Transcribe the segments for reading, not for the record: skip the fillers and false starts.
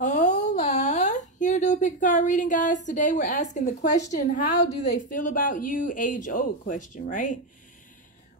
Hola, here to do a pick a card reading, guys. Today we're asking the question, how do they feel about you? Age-old question, right?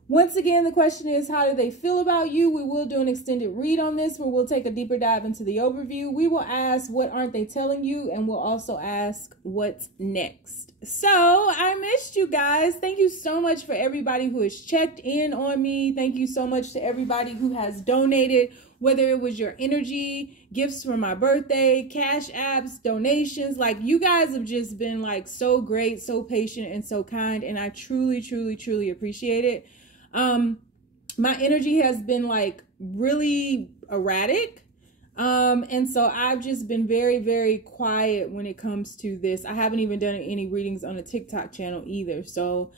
Once again, the question is, how do they feel about you? We will do an extended read on this where we'll take a deeper dive into the overview. We will ask, what aren't they telling you? And we'll also ask, what's next? So I missed you guys. Thank you so much for everybody who has checked in on me. Thank you so much to everybody who has donated, whether it was your energy, gifts for my birthday, cash apps, donations. Like, you guys have just been like so great, so patient, and so kind. And I truly, truly, truly appreciate it. My energy has been like really erratic. And so I've just been very, very quiet when it comes to this. I haven't even done any readings on the TikTok channel either. So,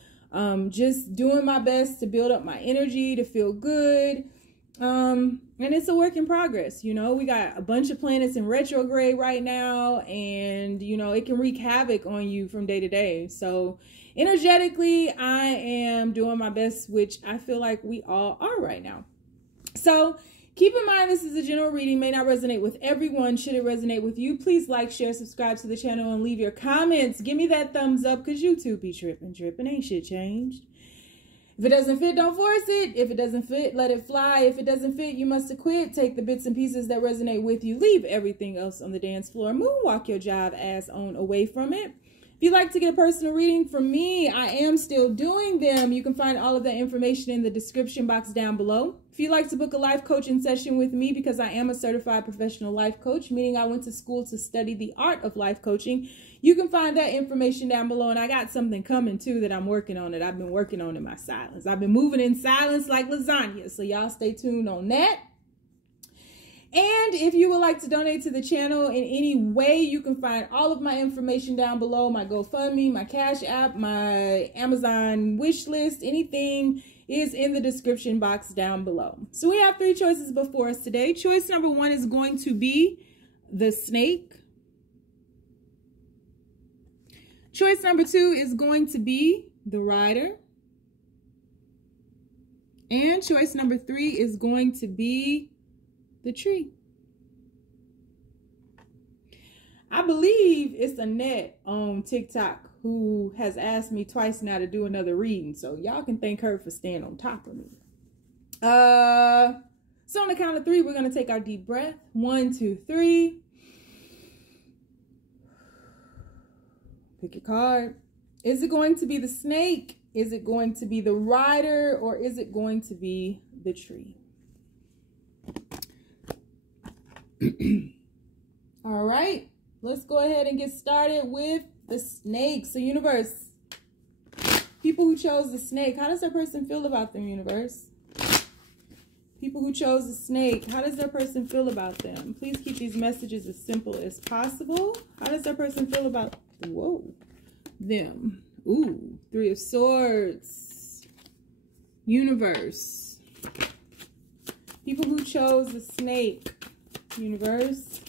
just doing my best to build up my energy, to feel good. And it's a work in progress. You know, we got a bunch of planets in retrograde right now, and you know, it can wreak havoc on you from day to day. So energetically, I am doing my best, which I feel like we all are right now. So keep in mind, this is a general reading, may not resonate with everyone. Should it resonate with you, please like, share, subscribe to the channel, and leave your comments. Give me that thumbs up, because YouTube be tripping, ain't shit changed. If it doesn't fit, don't force it. If it doesn't fit, let it fly. If it doesn't fit, you must acquit. Take the bits and pieces that resonate with you. Leave everything else on the dance floor. Moonwalk your jive ass on away from it. If you'd like to get a personal reading from me, I am still doing them. You can find all of that information in the description box down below. If you'd like to book a life coaching session with me, because I am a certified professional life coach, meaning I went to school to study the art of life coaching, you can find that information down below. And I got something coming too that I'm working on, that I've been working on in my silence. I've been moving in silence like lasagna. So y'all stay tuned on that. And if you would like to donate to the channel in any way, you can find all of my information down below. My GoFundMe, my Cash App, my Amazon wish list, anything is in the description box down below. So we have 3 choices before us today. Choice number 1 is going to be the snake. Choice number 2 is going to be the rider. And choice number 3 is going to be the tree. I believe it's Annette on TikTok who has asked me twice now to do another reading. So y'all can thank her for staying on top of me. So on the count of 3, we're going to take our deep breath. 1, 2, 3. Pick your card. Is it going to be the snake? Is it going to be the rider? Or is it going to be the tree? All right, let's go ahead and get started with the snake. So universe, people who chose the snake, how does that person feel about them, universe? People who chose the snake, how does that person feel about them? Please keep these messages as simple as possible. How does that person feel about, whoa, them? Ooh, 3 of Swords. Universe. People who chose the snake, universe,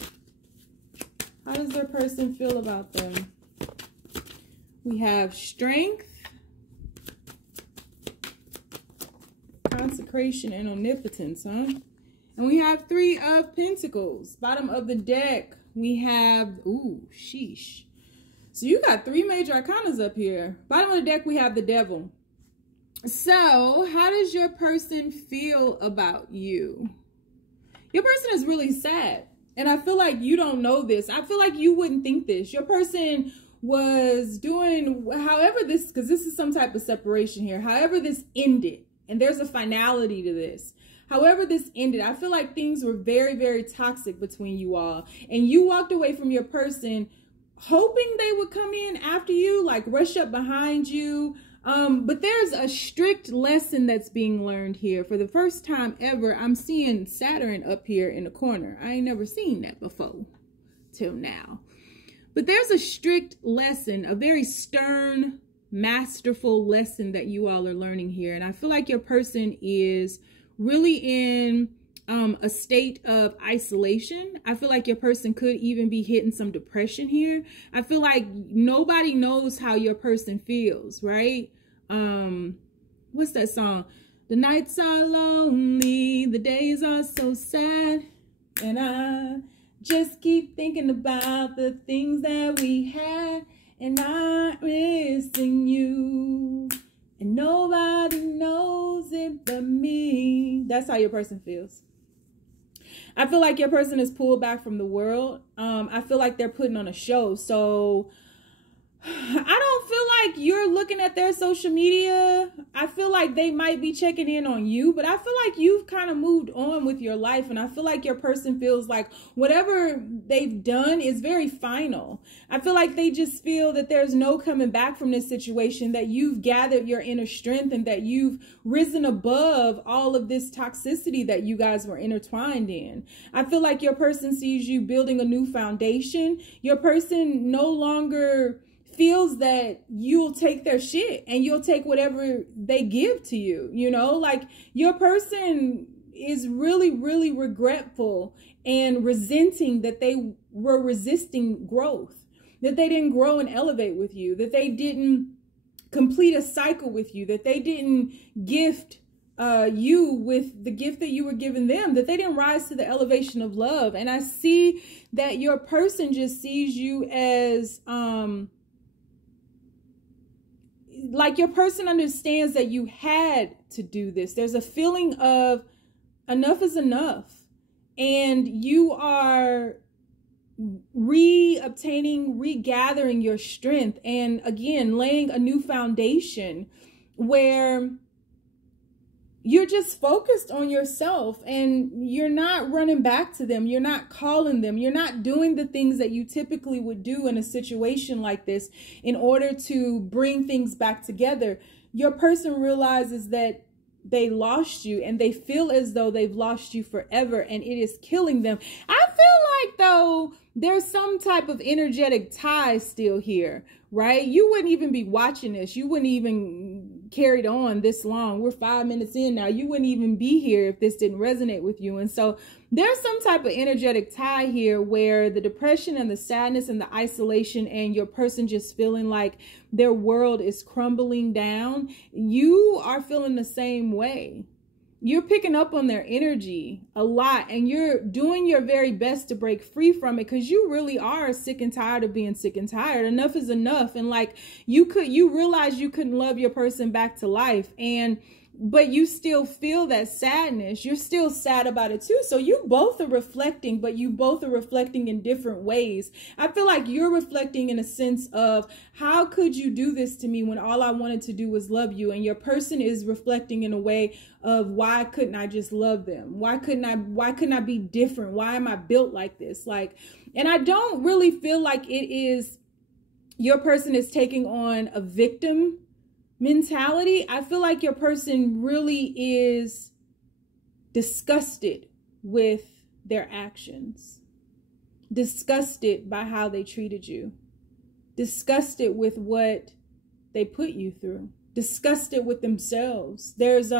how does their person feel about them? We have Strength, Consecration, and Omnipotence, huh? And we have 3 of Pentacles. Bottom of the deck, we have, ooh, sheesh. So you got 3 major arcanas up here. Bottom of the deck, we have the Devil. So how does your person feel about you? Your person is really sad. And I feel like you don't know this. I feel like you wouldn't think this. Your person was doing, however this, because this is some type of separation here, however this ended, and there's a finality to this. However this ended, I feel like things were very, very toxic between you all. And you walked away from your person hoping they would come in after you, like rush up behind you. But there's a strict lesson that's being learned here. For the first time ever, I'm seeing Saturn up here in the corner. I ain't never seen that before till now. But there's a strict lesson, a very stern, masterful lesson that you all are learning here. And I feel like your person is really in a state of isolation. I feel like your person could even be hitting some depression here. I feel like nobody knows how your person feels, right? What's that song? The nights are lonely, the days are so sad, and I Just keep thinking about the things that we had and not missing you. And nobody knows it but me. That's how your person feels. I feel like your person is pulled back from the world. I feel like they're putting on a show. So I don't feel like you're looking at their social media. I feel like they might be checking in on you, but I feel like you've kind of moved on with your life. And I feel like your person feels like whatever they've done is very final. I feel like they just feel that there's no coming back from this situation, that you've gathered your inner strength and that you've risen above all of this toxicity that you guys were intertwined in. I feel like your person sees you building a new foundation. Your person no longer feels that you'll take their shit and you'll take whatever they give to you, you know, like your person is really, really regretful and resenting that they were resisting growth, that they didn't grow and elevate with you, that they didn't complete a cycle with you, that they didn't gift you with the gift that you were giving them, that they didn't rise to the elevation of love. And I see that your person just sees you as, like your person understands that you had to do this. There's a feeling of enough is enough. And you are regathering your strength. And again, laying a new foundation where you're just focused on yourself and you're not running back to them. You're not calling them. You're not doing the things that you typically would do in a situation like this in order to bring things back together. Your person realizes that they lost you and they feel as though they've lost you forever and it is killing them. I feel like though there's some type of energetic tie still here, right? You wouldn't even be watching this. You wouldn't even carried on this long. We're 5 minutes in now. You wouldn't even be here if this didn't resonate with you. And so there's some type of energetic tie here where the depression and the sadness and the isolation and your person just feeling like their world is crumbling down. You are feeling the same way. You're picking up on their energy a lot and you're doing your very best to break free from it because you really are sick and tired of being sick and tired. Enough is enough. And like you realize you couldn't love your person back to life, but you still feel that sadness. You're still sad about it too. So you both are reflecting, but you both are reflecting in different ways. I feel like you're reflecting in a sense of, how could you do this to me when all I wanted to do was love you? And your person is reflecting in a way of, why couldn't I just love them? Why couldn't I be different? Why am I built like this? And I don't really feel like it is your person is taking on a victim mentality. I feel like your person really is disgusted with their actions, disgusted by how they treated you, disgusted with what they put you through, disgusted with themselves. There's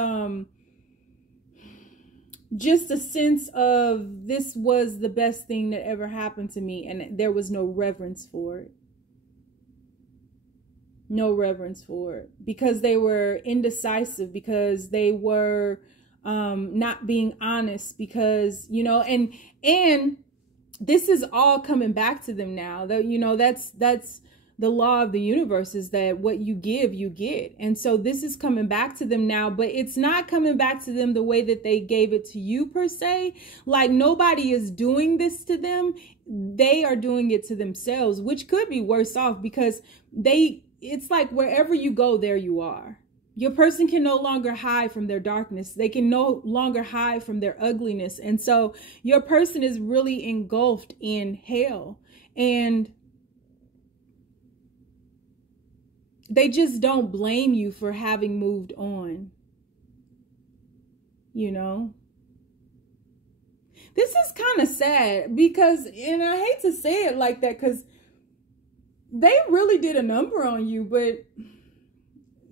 just a sense of, this was the best thing that ever happened to me, and there was no reverence for it. No reverence for it, because they were indecisive, because they were not being honest, because, you know, and this is all coming back to them now. That, you know, that's the law of the universe, is that what you give, you get. And so this is coming back to them now, but it's not coming back to them the way that they gave it to you per se. Like, nobody is doing this to them. They are doing it to themselves, which could be worse off, because it's like wherever you go, there you are. Your person can no longer hide from their darkness. They can no longer hide from their ugliness. And so your person is really engulfed in hell. And they just don't blame you for having moved on. You know? This is kind of sad because, and I hate to say it like that, because they really did a number on you, but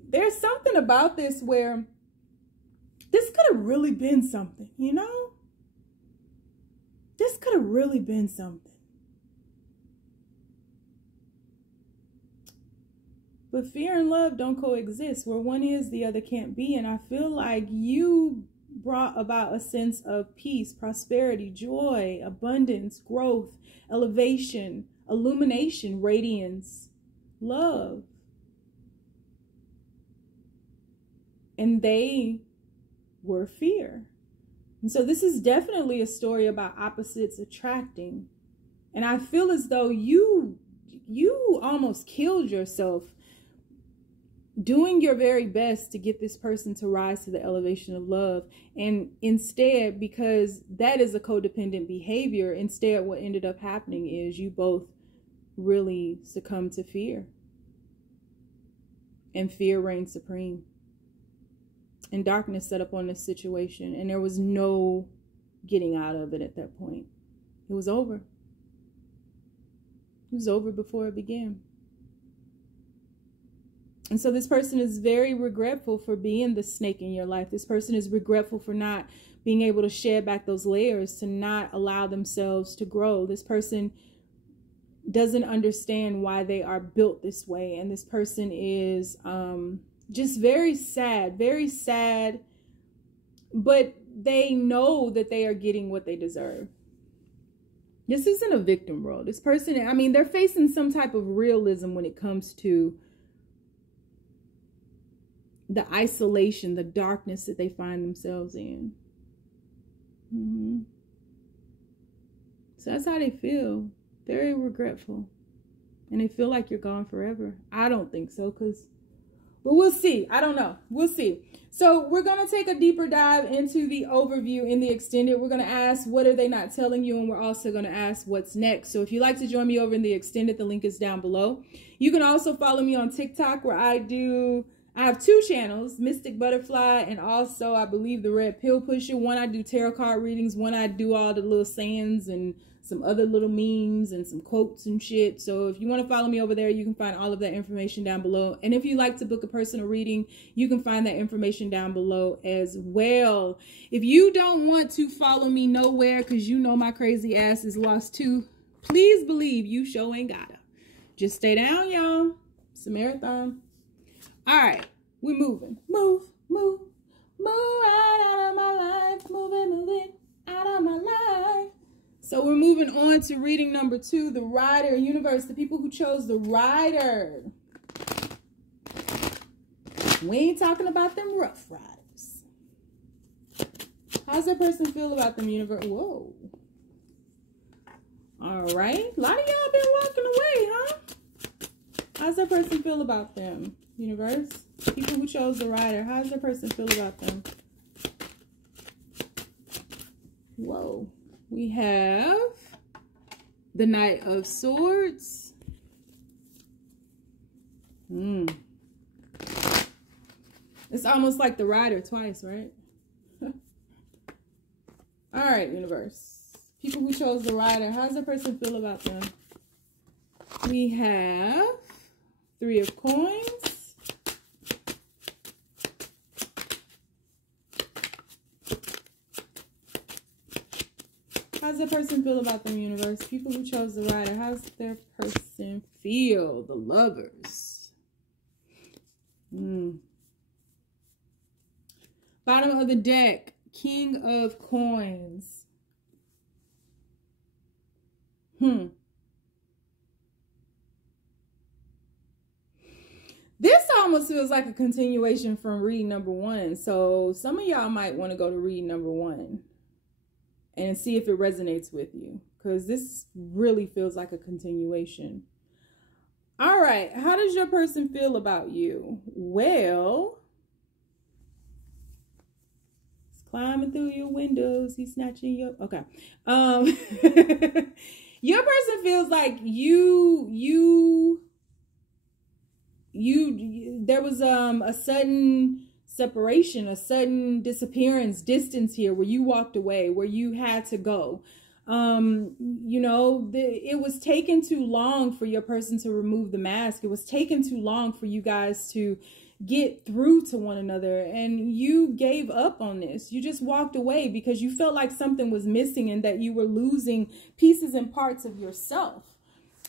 there's something about this where this could have really been something, you know? This could have really been something. But fear and love don't coexist. Where one is, the other can't be. And I feel like you brought about a sense of peace, prosperity, joy, abundance, growth, elevation, illumination, radiance, love. And they were fear. And so this is definitely a story about opposites attracting. And I feel as though you almost killed yourself doing your very best to get this person to rise to the elevation of love. And instead, because that is a codependent behavior, instead what ended up happening is you both really succumbed to fear. And fear reigned supreme. And darkness set up on this situation. And there was no getting out of it at that point. It was over. It was over before it began. And so this person is very regretful for being the snake in your life. This person is regretful for not being able to shed back those layers, to not allow themselves to grow. This person doesn't understand why they are built this way. And this person is just very sad, but they know that they are getting what they deserve. This isn't a victim role. This person, I mean, they're facing some type of realism when it comes to the isolation, the darkness that they find themselves in. So that's how they feel. Very regretful. And they feel like you're gone forever. I don't think so, but we'll see. I don't know. We'll see. So we're going to take a deeper dive into the overview in the extended. We're going to ask, what are they not telling you? And we're also going to ask, what's next? So if you'd like to join me over in the extended, the link is down below. You can also follow me on TikTok, where I have two channels, Mystic Butterfly, and also I believe the Red Pill Pusher. One I do tarot card readings, one I do all the little sayings and some other little memes and some quotes and shit. So if you want to follow me over there, you can find all of that information down below. And if you like to book a personal reading, you can find that information down below as well. If you don't want to follow me nowhere because you know my crazy ass is lost too, please believe you sure ain't gotta. Just stay down, y'all. It's a marathon. All right, we're moving. Move right out of my life. Moving out of my life. So we're moving on to reading number 2, the Rider Universe, the people who chose the Rider. We ain't talking about them Rough Riders. How's that person feel about them, Universe? Whoa. All right. A lot of y'all been walking away, huh? How's that person feel about them, Universe? People who chose the Rider. How's that person feel about them? Whoa. We have the Knight of Swords. It's almost like the Rider twice, right? All right, Universe. People who chose the Rider. How does that person feel about them? We have 3 of Coins. How's the person feel about them, Universe? People who chose the Rider. How's their person feel? The Lovers. Bottom of the deck. King of Coins. This almost feels like a continuation from read number 1. So some of y'all might want to go to read number 1. And see if it resonates with you. Because this really feels like a continuation. All right. How does your person feel about you? Well, he's climbing through your windows. He's snatching your... Okay. Your person feels like there was a sudden separation, a sudden disappearance, distance here, where you walked away, where you had to go. You know, it was taking too long for your person to remove the mask. It was taking too long for you guys to get through to one another, and you gave up on this. You just walked away because you felt like something was missing and that you were losing pieces and parts of yourself.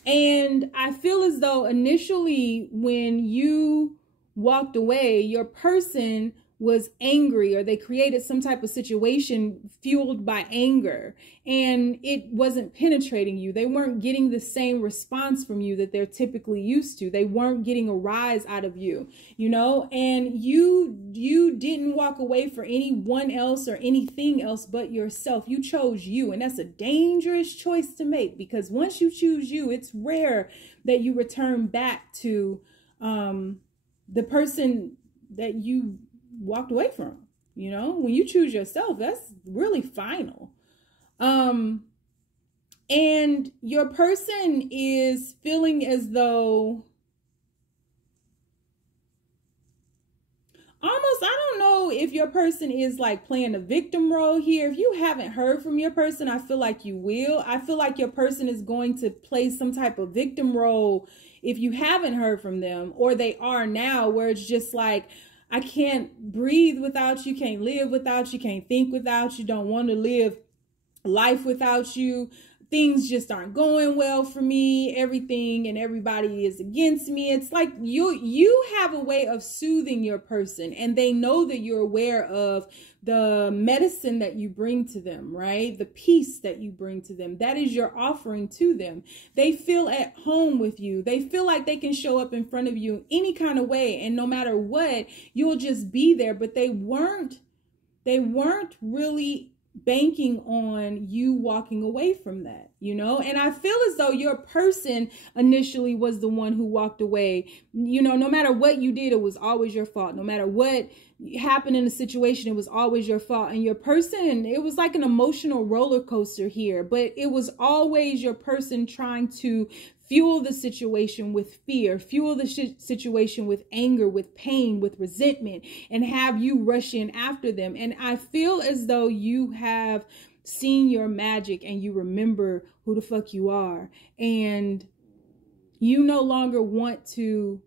And I feel as though initially when you walked away, your person was angry, or they created some type of situation fueled by anger, and it wasn't penetrating you. They weren't getting the same response from you that they're typically used to. They weren't getting a rise out of you, you know, and you didn't walk away for anyone else or anything else but yourself. You chose you, and that's a dangerous choice to make, because once you choose you, it's rare that you return back to the person that you walked away from. You know, when you choose yourself, that's really final. And your person is feeling as though almost, I don't know if your person is like playing a victim role here. If you haven't heard from your person, I feel like you will. I feel like your person is going to play some type of victim role if you haven't heard from them, or they are now, where it's just like, I can't breathe without you, can't live without you, can't think without you, don't want to live life without you. Things just aren't going well for me. Everything and everybody is against me. It's like you have a way of soothing your person, and they know that you're aware of the medicine that you bring to them, right? The peace that you bring to them. That is your offering to them. They feel at home with you. They feel like they can show up in front of you any kind of way, and no matter what, you'll just be there. But they weren't really banking on you walking away from that, you know? And I feel as though your person initially was the one who walked away. You know, no matter what you did, it was always your fault. No matter what happened in the situation, it was always your fault. And your person, it was like an emotional roller coaster here, but it was always your person trying to fuel the situation with fear, fuel the situation with anger, with pain, with resentment, and have you rush in after them. And I feel as though you have seen your magic, and you remember who the fuck you are, and you no longer want to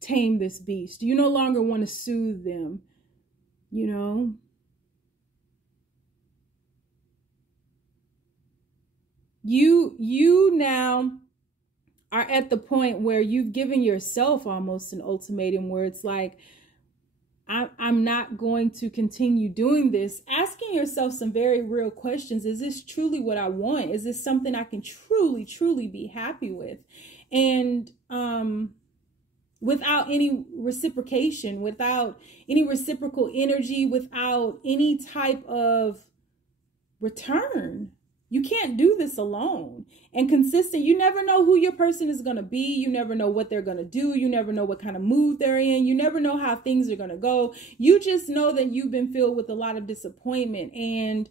tame this beast. You no longer want to soothe them, you know? You now are at the point where you've given yourself almost an ultimatum, where it's like, I'm not going to continue doing this. Asking yourself some very real questions. Is this truly what I want? Is this something I can truly, truly be happy with? And without any reciprocation, without any reciprocal energy, without any type of return. You can't do this alone. And consistent, you never know who your person is going to be. You never know what they're going to do. You never know what kind of mood they're in. You never know how things are going to go. You just know that you've been filled with a lot of disappointment, and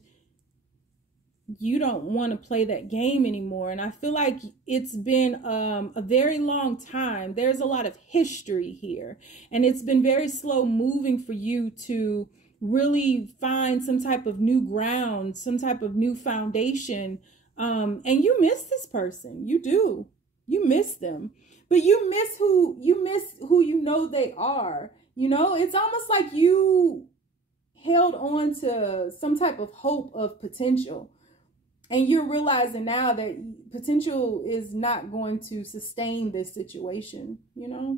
you don't want to play that game anymore. And I feel like it's been a very long time. There's a lot of history here, and it's been very slow moving for you to really find some type of new ground, some type of new foundation. And you miss this person. You do. You miss them. But you miss who you know they are. You know, it's almost like you held on to some type of hope of potential. And you're realizing now that potential is not going to sustain this situation, you know?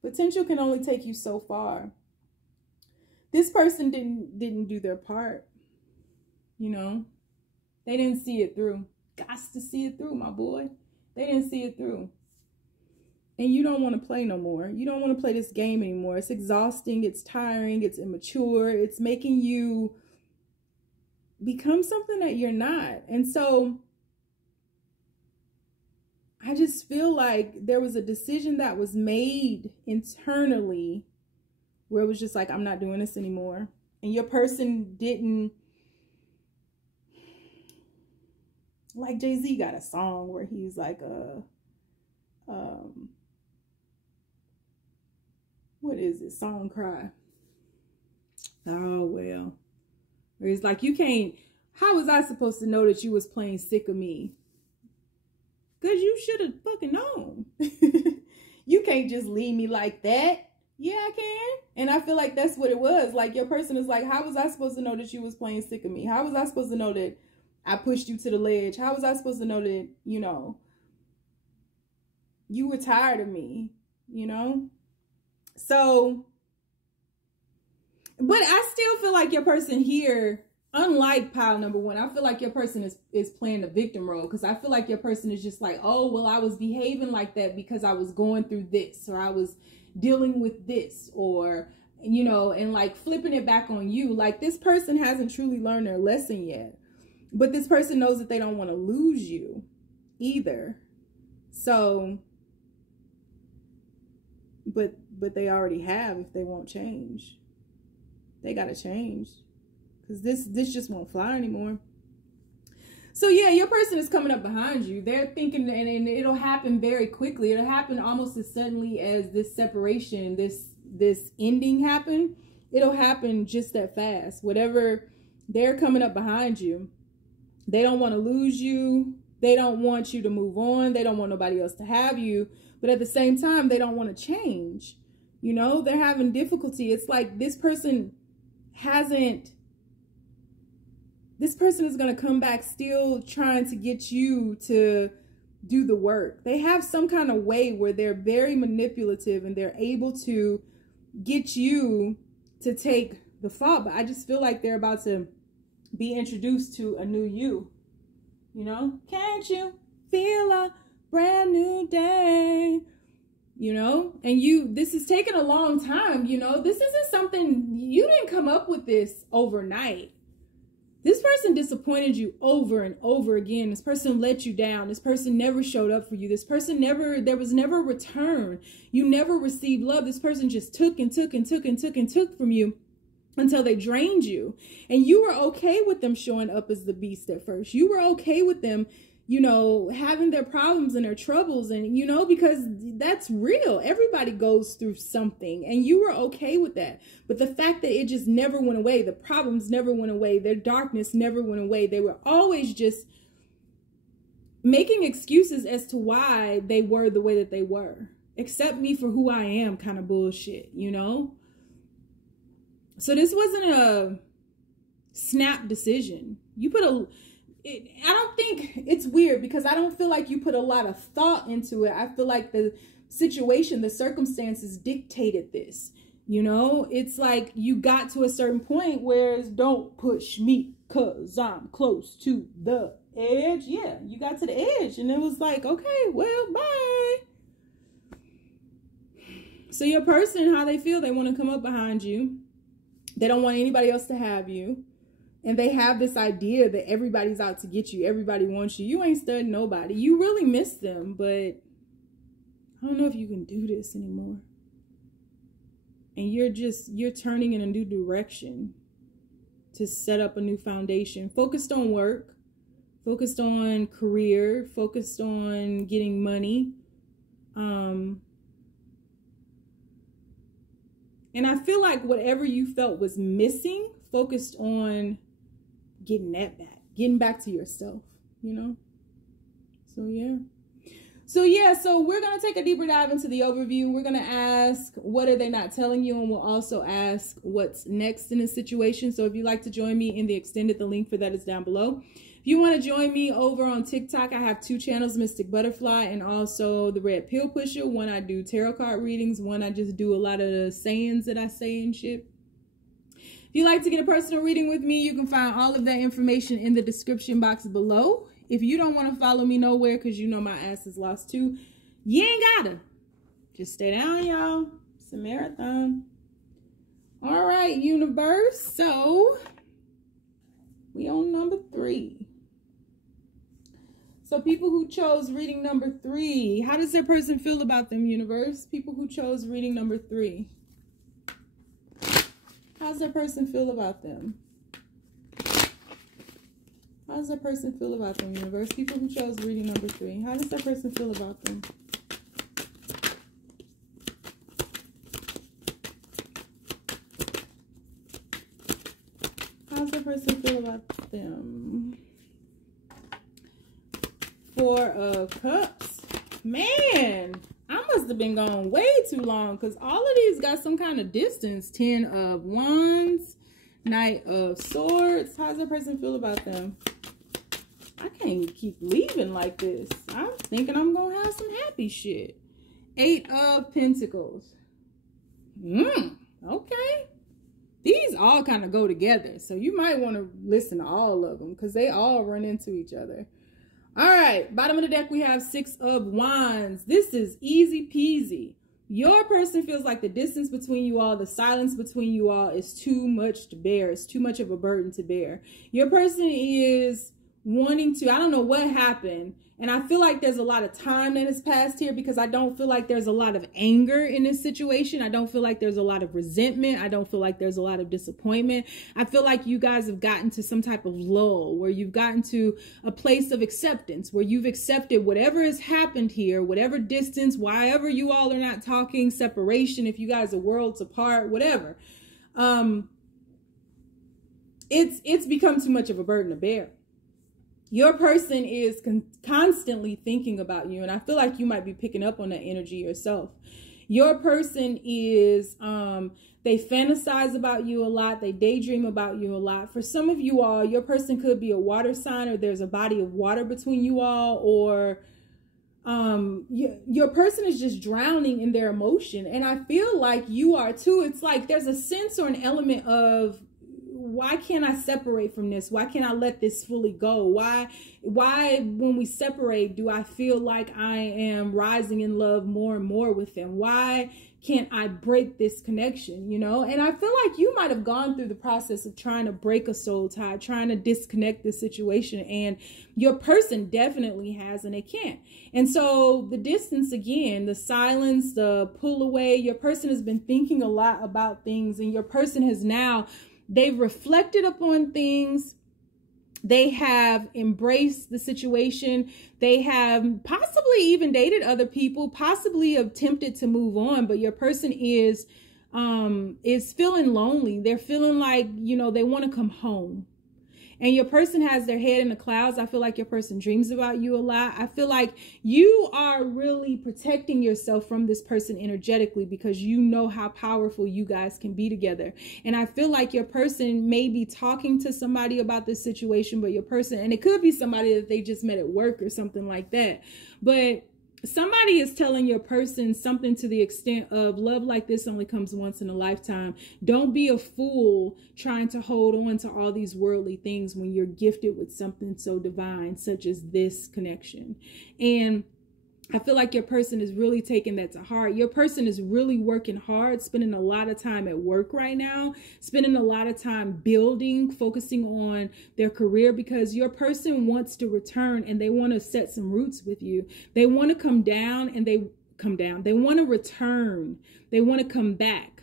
Potential can only take you so far. This person didn't do their part, you know. They didn't see it through. Gots to see it through, my boy. They didn't see it through. And you don't want to play no more. You don't want to play this game anymore. It's exhausting. It's tiring. It's immature. It's making you become something that you're not. And so I just feel like there was a decision that was made internally where it was just like, I'm not doing this anymore. And your person didn't, like Jay-Z got a song where he's like, what is it? Song Cry. Oh, well. Where he's like, you can't, how was I supposed to know that you was playing sick of me? Because you should have fucking known. You can't just leave me like that. Yeah, I can. And I feel like that's what it was. Like, your person is like, how was I supposed to know that you was playing sick of me? How was I supposed to know that I pushed you to the ledge? How was I supposed to know that, you know, you were tired of me, you know? So But I still feel like your person here, unlike pile number one, I feel like your person is playing the victim role, because I feel like your person is just like, oh, well, I was behaving like that because I was going through this, or I was dealing with this, or, you know, and like flipping it back on you. Like, this person hasn't truly learned their lesson yet, but this person knows that they don't want to lose you either. So, but they already have if they won't change. They got to change, because this just won't fly anymore. So yeah, your person is coming up behind you. They're thinking, and it'll happen very quickly. It'll happen almost as suddenly as this separation, this ending happened. It'll happen just that fast. Whatever, they're coming up behind you. They don't want to lose you. They don't want you to move on. They don't want nobody else to have you. But at the same time, they don't want to change. You know, they're having difficulty. It's like this person is going to come back still trying to get you to do the work. They have some kind of way where they're very manipulative and they're able to get you to take the fault. But I just feel like they're about to be introduced to a new you. You know, can't you feel a brand new day? You know, and this is taking a long time. You know, this isn't something, you didn't come up with this overnight. This person disappointed you over and over again. This person let you down. This person never showed up for you. This person there was never a return. You never received love. This person just took and took and took and took and took from you until they drained you. And you were okay with them showing up as the beast at first. You were okay with them, you know, having their problems and their troubles, and, you know, because that's real. Everybody goes through something, and you were okay with that. But the fact that it just never went away, the problems never went away, their darkness never went away. They were always just making excuses as to why they were the way that they were. Accept me for who I am kind of bullshit, you know? So this wasn't a snap decision. I don't think, it's weird because I don't feel like you put a lot of thought into it. I feel like the situation, the circumstances dictated this. You know, it's like you got to a certain point where it's, don't push me because I'm close to the edge. Yeah, you got to the edge and it was like, okay, well, bye. So your person, how they feel, they want to come up behind you. They don't want anybody else to have you. And they have this idea that everybody's out to get you. Everybody wants you. You ain't studying nobody. You really miss them, but I don't know if you can do this anymore. And you're turning in a new direction to set up a new foundation. Focused on work, focused on career, focused on getting money. And I feel like whatever you felt was missing, focused on getting that back, getting back to yourself, you know? So yeah, so we're going to take a deeper dive into the overview. We're going to ask, what are they not telling you? And we'll also ask what's next in this situation. So if you'd like to join me in the extended, the link for that is down below. If you want to join me over on TikTok, I have 2 channels, Mystic Butterfly and also the Red Pill Pusher. One I do tarot card readings. One I just do a lot of the sayings that I say and shit. If you'd like to get a personal reading with me, you can find all of that information in the description box below. If you don't want to follow me nowhere because you know my ass is lost too, you ain't gotta. Just stay down, y'all. It's a marathon. All right, universe. So we on number 3. So people who chose reading number 3, how does their person feel about them, universe? People who chose reading number 3. How's that person feel about them? How does that person feel about them, universe? People who chose reading number 3. How does that person feel about them? How does that person feel about them? 4 of Cups. Man, I must have been gone way too long because all of these got some kind of distance. 10 of Wands, Knight of Swords. How does that person feel about them? I can't keep leaving like this. I'm thinking I'm going to have some happy shit. 8 of Pentacles. Okay. These all kind of go together. So you might want to listen to all of them because they all run into each other. All right, bottom of the deck, we have 6 of Wands. This is easy peasy. Your person feels like the distance between you all, the silence between you all is too much to bear. It's too much of a burden to bear. Your person is wanting to, I don't know what happened. And I feel like there's a lot of time that has passed here because I don't feel like there's a lot of anger in this situation. I don't feel like there's a lot of resentment. I don't feel like there's a lot of disappointment. I feel like you guys have gotten to some type of lull where you've gotten to a place of acceptance, where you've accepted whatever has happened here, whatever distance, wherever you all are not talking, separation, if you guys are worlds apart, whatever. It's become too much of a burden to bear. Your person is constantly thinking about you. And I feel like you might be picking up on that energy yourself. Your person is, they fantasize about you a lot. They daydream about you a lot. For some of you all, your person could be a water sign, or there's a body of water between you all, or your person is just drowning in their emotion. And I feel like you are too. It's like there's a sense or an element of, why can't I separate from this? Why can't I let this fully go? Why when we separate, do I feel like I am rising in love more and more with them? Why can't I break this connection, you know? And I feel like you might have gone through the process of trying to break a soul tie, trying to disconnect the situation, and your person definitely has, and they can't. And so the distance again, the silence, the pull away, your person has been thinking a lot about things, and your person has now, they've reflected upon things. They have embraced the situation. They have possibly even dated other people, possibly attempted to move on, but your person is feeling lonely. They're feeling like, you know, they want to come home. And your person has their head in the clouds. I feel like your person dreams about you a lot. I feel like you are really protecting yourself from this person energetically because you know how powerful you guys can be together. And I feel like your person may be talking to somebody about this situation, but your person, and it could be somebody that they just met at work or something like that, but somebody is telling your person something to the extent of, love like this only comes once in a lifetime. Don't be a fool trying to hold on to all these worldly things when you're gifted with something so divine, such as this connection. And I feel like your person is really taking that to heart. Your person is really working hard, spending a lot of time at work right now, spending a lot of time building, focusing on their career, because your person wants to return and they want to set some roots with you. They want to come down and they come down. They want to return. They want to come back.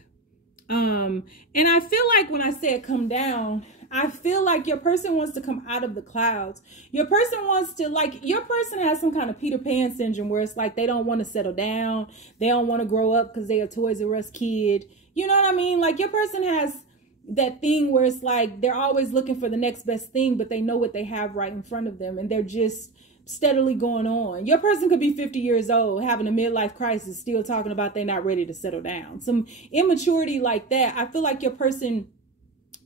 And I feel like when I said come down, I feel like your person wants to come out of the clouds. Your person wants to, like, your person has some kind of Peter Pan syndrome where it's like they don't want to settle down. They don't want to grow up because they're a Toys R Us kid. You know what I mean? Like, your person has that thing where it's like they're always looking for the next best thing, but they know what they have right in front of them and they're just steadily going on. Your person could be 50 years old, having a midlife crisis, still talking about they're not ready to settle down. Some immaturity like that. I feel like your person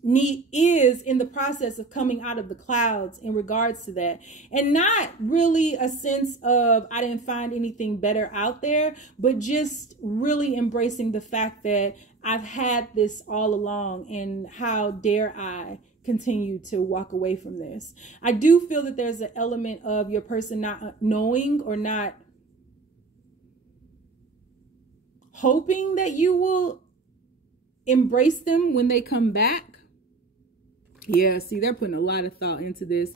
is in the process of coming out of the clouds in regards to that, and not really a sense of I didn't find anything better out there, but just really embracing the fact that I've had this all along, and how dare I continue to walk away from this. I do feel that there's an element of your person not knowing or not hoping that you will embrace them when they come back. Yeah, see, they're putting a lot of thought into this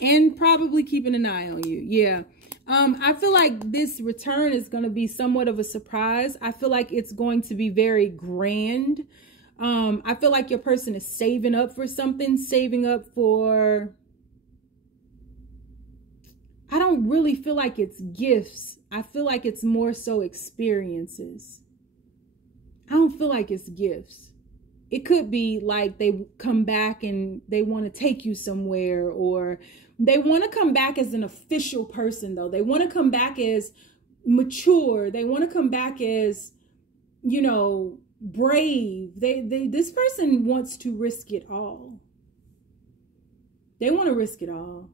and probably keeping an eye on you. Yeah. I feel like this return is going to be somewhat of a surprise. I feel like it's going to be very grand. I feel like your person is saving up for something, saving up for, I don't really feel like it's gifts. I feel like it's more so experiences. I don't feel like it's gifts. It could be like they come back and they want to take you somewhere, or they want to come back as an official person, though. They want to come back as mature. They want to come back as, you know, brave. This person wants to risk it all. They want to risk it all.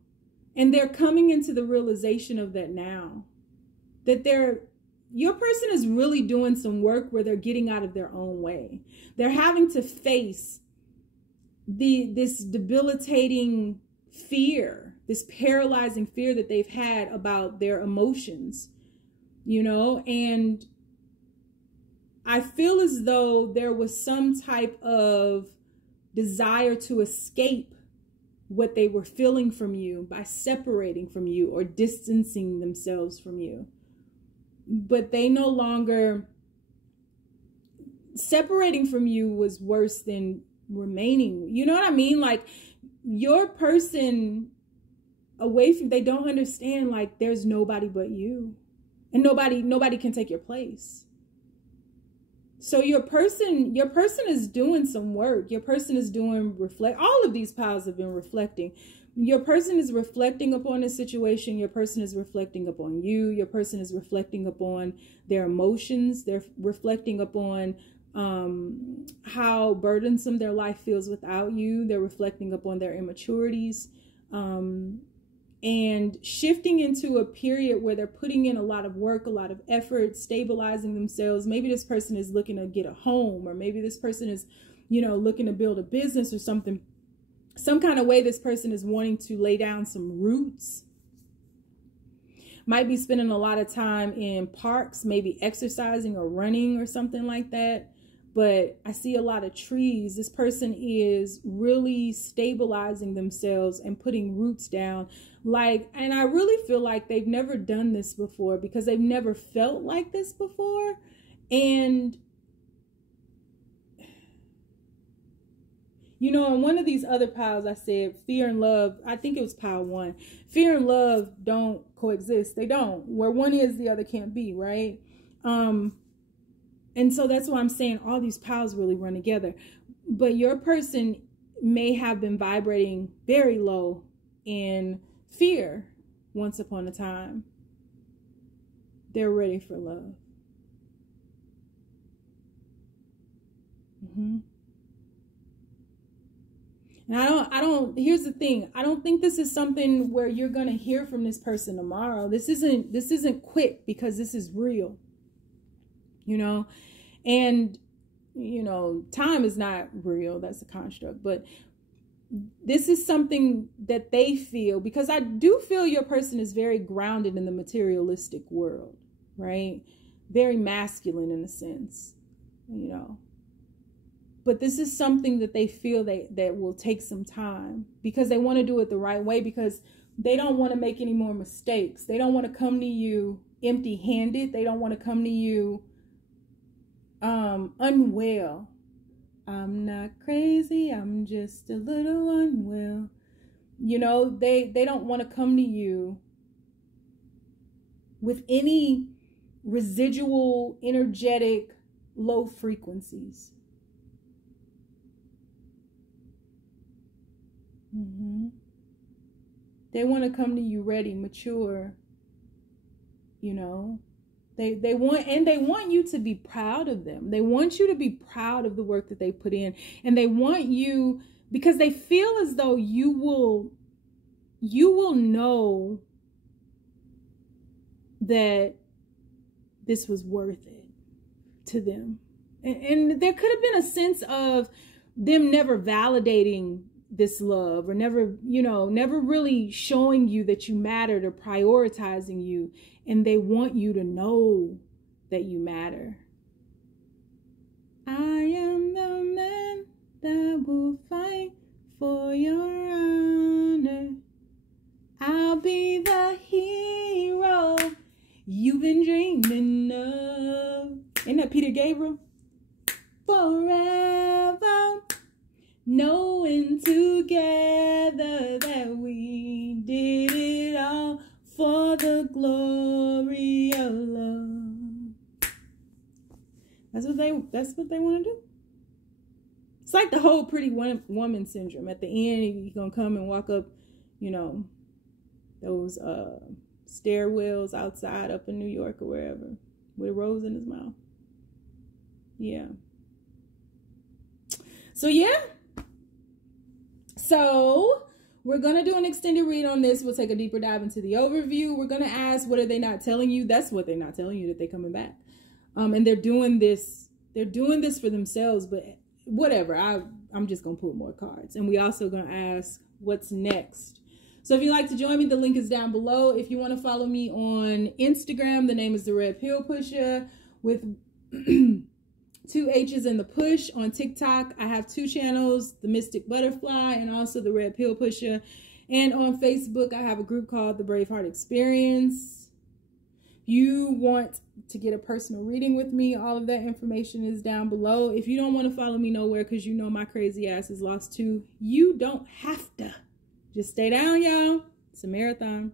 And they're coming into the realization of that now. That they're your person is really doing some work where they're getting out of their own way. They're having to face this debilitating fear, this paralyzing fear that they've had about their emotions, you know, and I feel as though there was some type of desire to escape what they were feeling from you by separating from you or distancing themselves from you. But they no longer, separating from you was worse than remaining. You know what I mean? Like, your person away from, they don't understand, like, there's nobody but you, and nobody can take your place. So your person is doing some work. Your person is doing all of these piles have been reflecting. Your person is reflecting upon the situation. Your person is reflecting upon you. Your person is reflecting upon their emotions. They're reflecting upon how burdensome their life feels without you. They're reflecting upon their immaturities. And shifting into a period where they're putting in a lot of work, a lot of effort, stabilizing themselves. Maybe this person is looking to get a home, or maybe this person is, you know, looking to build a business or something. Some kind of way this person is wanting to lay down some roots. Might be spending a lot of time in parks, maybe exercising or running or something like that. But I see a lot of trees. This person is really stabilizing themselves and putting roots down. Like, and I really feel like they've never done this before because they've never felt like this before. And, you know, in one of these other piles, I said fear and love. I think it was pile 1. Fear and love don't coexist. They don't. Where one is, the other can't be, right? And so that's why I'm saying all these piles really run together. But your person may have been vibrating very low in fear once upon a time. They're ready for love. And I don't, here's the thing. I don't think this is something where you're going to hear from this person tomorrow. This isn't quick because this is real, you know? And, you know, time is not real. That's a construct. But this is something that they feel, because I do feel your person is very grounded in the materialistic world, right? Very masculine in a sense, you know. But this is something that they feel that will take some time, because they want to do it the right way, because they don't want to make any more mistakes. They don't want to come to you empty-handed. They don't want to come to you unwell. I'm not crazy, I'm just a little unwell. You know, they don't want to come to you with any residual energetic low frequencies. They want to come to you ready, mature, you know. They want you to be proud of them. They want you to be proud of the work that they put in. And they want you, because they feel as though you will know that this was worth it to them. And there could have been a sense of them never validating this love, or never really showing you that you mattered or prioritizing you. And they want you to know that you matter. I am the man that will fight for your honor. I'll be the hero you've been dreaming of. Isn't that Peter Gabriel? Forever, knowing together that we did it all for the glory of love. That's what they want to do. It's like the whole pretty woman syndrome. At the end, he's gonna come and walk up, you know, those stairwells outside up in New York or wherever, with a rose in his mouth. Yeah. So yeah. So We're going to do an extended read on this. We'll take a deeper dive into the overview. We're going to ask, what are they not telling you? That's what they're not telling you, that they're coming back. And they're doing this for themselves, but whatever. I'm just going to pull more cards. And we also going to ask, what's next? So if you'd like to join me, the link is down below. If you want to follow me on Instagram, the name is theredpillpushha with 2 H's in the push. On TikTok, I have 2 channels, the Mystic Butterfly and also the Red Pill Pusher. And on Facebook, I have a group called the Braveheart Experience. You want to get a personal reading with me, all of that information is down below. If you don't want to follow me nowhere because you know my crazy ass is lost too, you don't have to. Just stay down, y'all. It's a marathon.